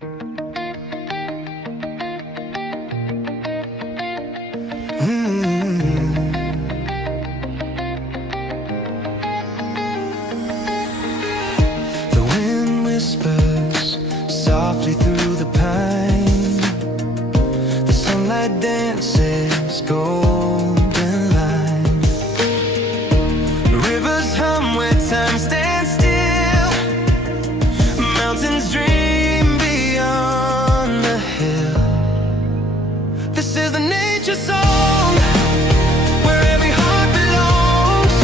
The wind whispers softly through the pine. The sunlight dances golden line. Rivers hum where time stands still. Mountains dream beyond the hill. This is the nature song, where every heart belongs.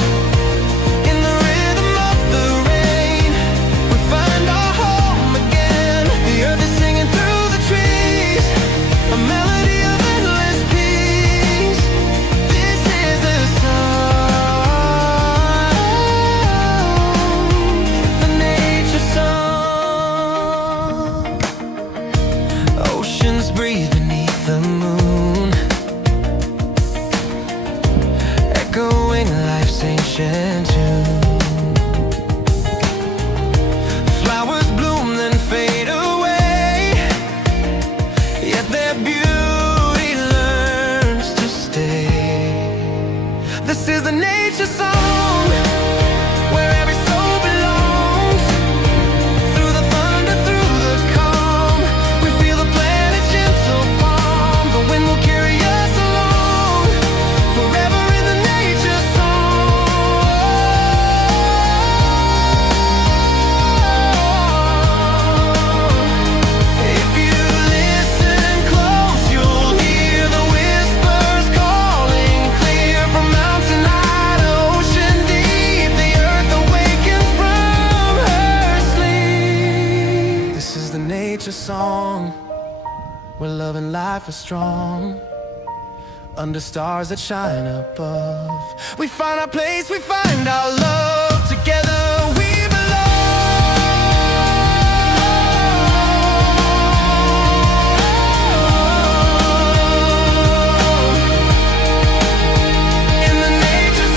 In the rhythm of the rain, we find our home again. The earth is singing through the trees, a melody of endless peace. This is the song, the nature song. Oceans breathe beneath the moon, echoing life's ancient tune. Flowers bloom then fade away, yet their beauty learns to stay. This is the nature song, where every soul belongs. Through the thunder, through the calm, we feel the planet's gentle palm. The wind will carry us along, forever in the nature song. If you listen close, you'll hear the whispers calling clear. From mountain high to ocean deep, the earth awakens from her sleep. This is the nature song, where love and life are strong. Under stars that shine above, we find our place, we find our love. Together we belong. In the nature